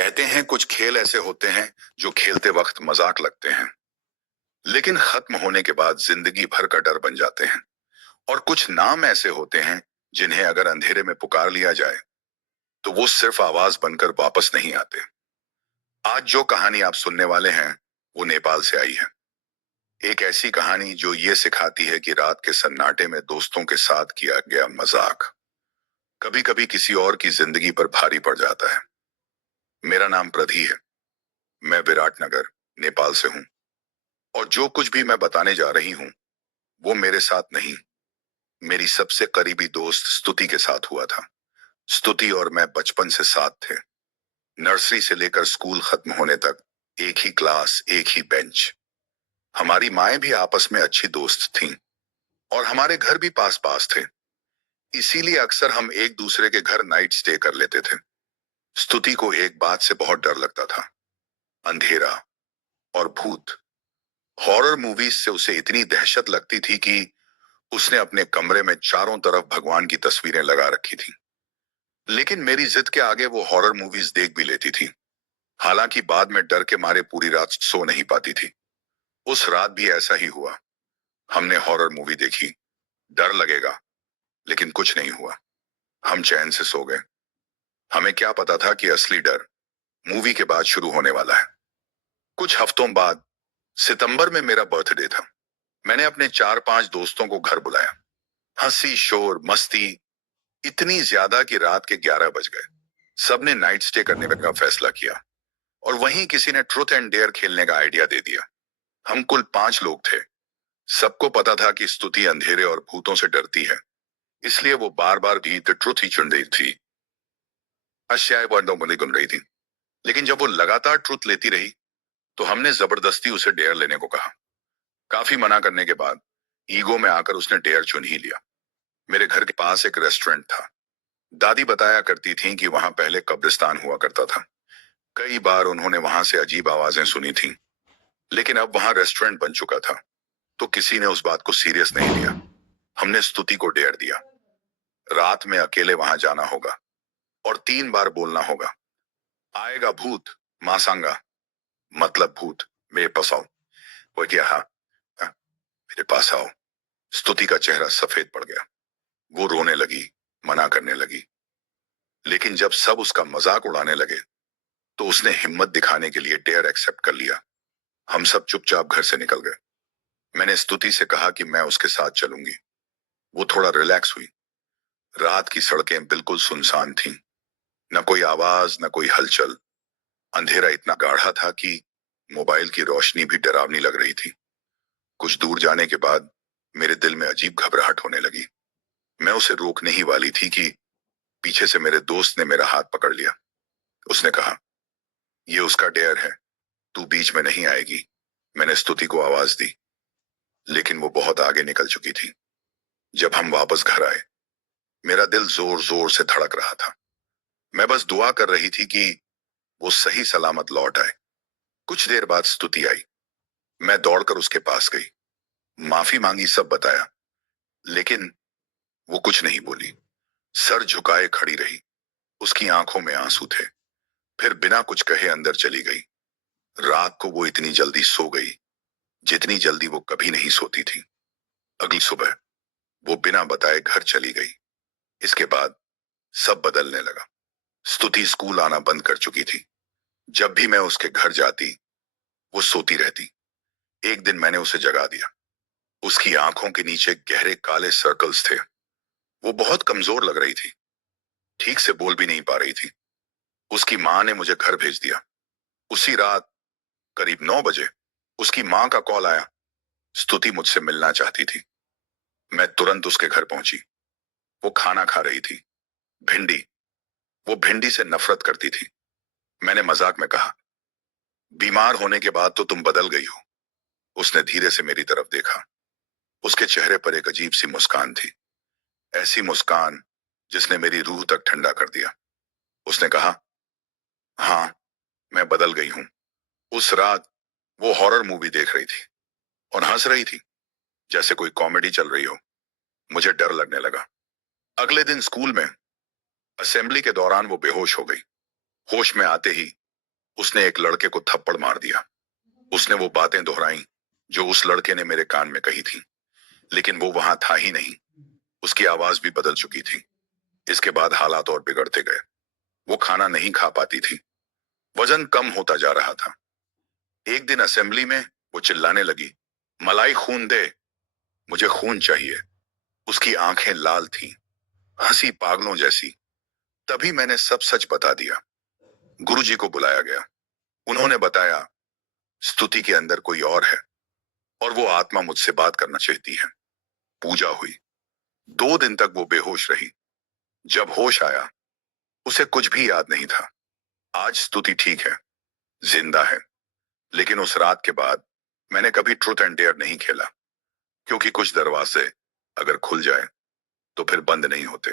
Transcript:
कहते हैं कुछ खेल ऐसे होते हैं जो खेलते वक्त मजाक लगते हैं, लेकिन खत्म होने के बाद जिंदगी भर का डर बन जाते हैं। और कुछ नाम ऐसे होते हैं जिन्हें अगर अंधेरे में पुकार लिया जाए तो वो सिर्फ आवाज बनकर वापस नहीं आते। आज जो कहानी आप सुनने वाले हैं वो नेपाल से आई है। एक ऐसी कहानी जो ये सिखाती है कि रात के सन्नाटे में दोस्तों के साथ किया गया मजाक कभी कभी किसी और की जिंदगी पर भारी पड़ जाता है। मेरा नाम प्रधी है। मैं विराटनगर, नेपाल से हूँ। और जो कुछ भी मैं बताने जा रही हूँ वो मेरे साथ नहीं, मेरी सबसे करीबी दोस्त स्तुति के साथ हुआ था। स्तुति और मैं बचपन से साथ थे। नर्सरी से लेकर स्कूल खत्म होने तक एक ही क्लास, एक ही बेंच। हमारी माएं भी आपस में अच्छी दोस्त थीं और हमारे घर भी पास पास थे। इसीलिए अक्सर हम एक दूसरे के घर नाइट स्टे कर लेते थे। स्तुति को एक बात से बहुत डर लगता था, अंधेरा और भूत। हॉरर मूवीज से उसे इतनी दहशत लगती थी कि उसने अपने कमरे में चारों तरफ भगवान की तस्वीरें लगा रखी थी। लेकिन मेरी जिद के आगे वो हॉरर मूवीज देख भी लेती थी। हालांकि बाद में डर के मारे पूरी रात सो नहीं पाती थी। उस रात भी ऐसा ही हुआ। हमने हॉरर मूवी देखी। डर लगेगा, लेकिन कुछ नहीं हुआ। हम चैन से सो गए। हमें क्या पता था कि असली डर मूवी के बाद शुरू होने वाला है। कुछ हफ्तों बाद सितंबर में मेरा बर्थडे था। मैंने अपने 4-5 दोस्तों को घर बुलाया। हंसी, शोर, मस्ती इतनी ज्यादा कि रात के 11 बज गए। सबने नाइट स्टे करने का फैसला किया और वहीं किसी ने ट्रूथ एंड डेयर खेलने का आइडिया दे दिया। हम कुल 5 लोग थे। सबको पता था कि स्तुति अंधेरे और भूतों से डरती है, इसलिए वो बार बार भी द ट्रूथ ही चुन रही थी। अश्याय वर्णों में गुन रही थी। लेकिन जब वो लगातार ट्रूथ लेती रही तो हमने जबरदस्ती उसे डेयर लेने को कहा। काफी मना करने के बाद ईगो में आकर उसने डेयर चुन ही लिया। मेरे घर के पास एक रेस्टोरेंट था। दादी बताया करती थीं कि वहां पहले कब्रिस्तान हुआ करता था। कई बार उन्होंने वहां से अजीब आवाजें सुनी थीं, लेकिन अब वहां रेस्टोरेंट बन चुका था तो किसी ने उस बात को सीरियस नहीं लिया। हमने स्तुति को डेयर दिया, रात में अकेले वहां जाना होगा और 3 बार बोलना होगा, आएगा भूत, मासांगा, मतलब भूत, मेरे पास आओ। वो क्या, हाँ हाँ, मेरे पास आओ। स्तुति का चेहरा सफेद पड़ गया। वो रोने लगी, मना करने लगी। लेकिन जब सब उसका मजाक उड़ाने लगे तो उसने हिम्मत दिखाने के लिए डेयर एक्सेप्ट कर लिया। हम सब चुपचाप घर से निकल गए। मैंने स्तुति से कहा कि मैं उसके साथ चलूंगी। वो थोड़ा रिलैक्स हुई। रात की सड़कें बिल्कुल सुनसान थीं। न कोई आवाज, न कोई हलचल। अंधेरा इतना गाढ़ा था कि मोबाइल की रोशनी भी डरावनी लग रही थी। कुछ दूर जाने के बाद मेरे दिल में अजीब घबराहट होने लगी। मैं उसे रोकने ही वाली थी कि पीछे से मेरे दोस्त ने मेरा हाथ पकड़ लिया। उसने कहा, ये उसका डेयर है, तू बीच में नहीं आएगी। मैंने स्तुति को आवाज दी, लेकिन वो बहुत आगे निकल चुकी थी। जब हम वापस घर आए मेरा दिल जोर जोर से धड़क रहा था। मैं बस दुआ कर रही थी कि वो सही सलामत लौट आए। कुछ देर बाद स्तुति आई। मैं दौड़कर उसके पास गई, माफी मांगी, सब बताया, लेकिन वो कुछ नहीं बोली। सर झुकाए खड़ी रही। उसकी आंखों में आंसू थे। फिर बिना कुछ कहे अंदर चली गई। रात को वो इतनी जल्दी सो गई जितनी जल्दी वो कभी नहीं सोती थी। अगली सुबह वो बिना बताए घर चली गई। इसके बाद सब बदलने लगा। स्तुति स्कूल आना बंद कर चुकी थी। जब भी मैं उसके घर जाती वो सोती रहती। एक दिन मैंने उसे जगा दिया। उसकी आंखों के नीचे गहरे काले सर्कल्स थे। वो बहुत कमजोर लग रही थी, ठीक से बोल भी नहीं पा रही थी। उसकी माँ ने मुझे घर भेज दिया। उसी रात करीब 9 बजे उसकी माँ का कॉल आया। स्तुति मुझसे मिलना चाहती थी। मैं तुरंत उसके घर पहुंची। वो खाना खा रही थी, भिंडी। वो भिंडी से नफरत करती थी। मैंने मजाक में कहा, बीमार होने के बाद तो तुम बदल गई हो। उसने धीरे से मेरी तरफ देखा। उसके चेहरे पर एक अजीब सी मुस्कान थी, ऐसी मुस्कान जिसने मेरी रूह तक ठंडा कर दिया। उसने कहा, हाँ, मैं बदल गई हूं। उस रात वो हॉरर मूवी देख रही थी और हंस रही थी जैसे कोई कॉमेडी चल रही हो। मुझे डर लगने लगा। अगले दिन स्कूल में असेंबली के दौरान वो बेहोश हो गई। होश में आते ही उसने एक लड़के को थप्पड़ मार दिया। उसने वो बातें दोहराई जो उस लड़के ने मेरे कान में कही थी, लेकिन वो वहां था ही नहीं। उसकी आवाज भी बदल चुकी थी। इसके बाद हालात और बिगड़ते गए। वो खाना नहीं खा पाती थी। वजन कम होता जा रहा था। एक दिन असेंबली में वो चिल्लाने लगी, मलाई खून दे, मुझे खून चाहिए। उसकी आंखें लाल थीं, हंसी पागलों जैसी। तभी मैंने सब सच बता दिया। गुरुजी को बुलाया गया। उन्होंने बताया, स्तुति के अंदर कोई और है और वो आत्मा मुझसे बात करना चाहती है। पूजा हुई। 2 दिन तक वो बेहोश रही। जब होश आया, उसे कुछ भी याद नहीं था। आज स्तुति ठीक है, जिंदा है। लेकिन उस रात के बाद मैंने कभी ट्रूथ एंड डेयर नहीं खेला, क्योंकि कुछ दरवाजे अगर खुल जाए तो फिर बंद नहीं होते।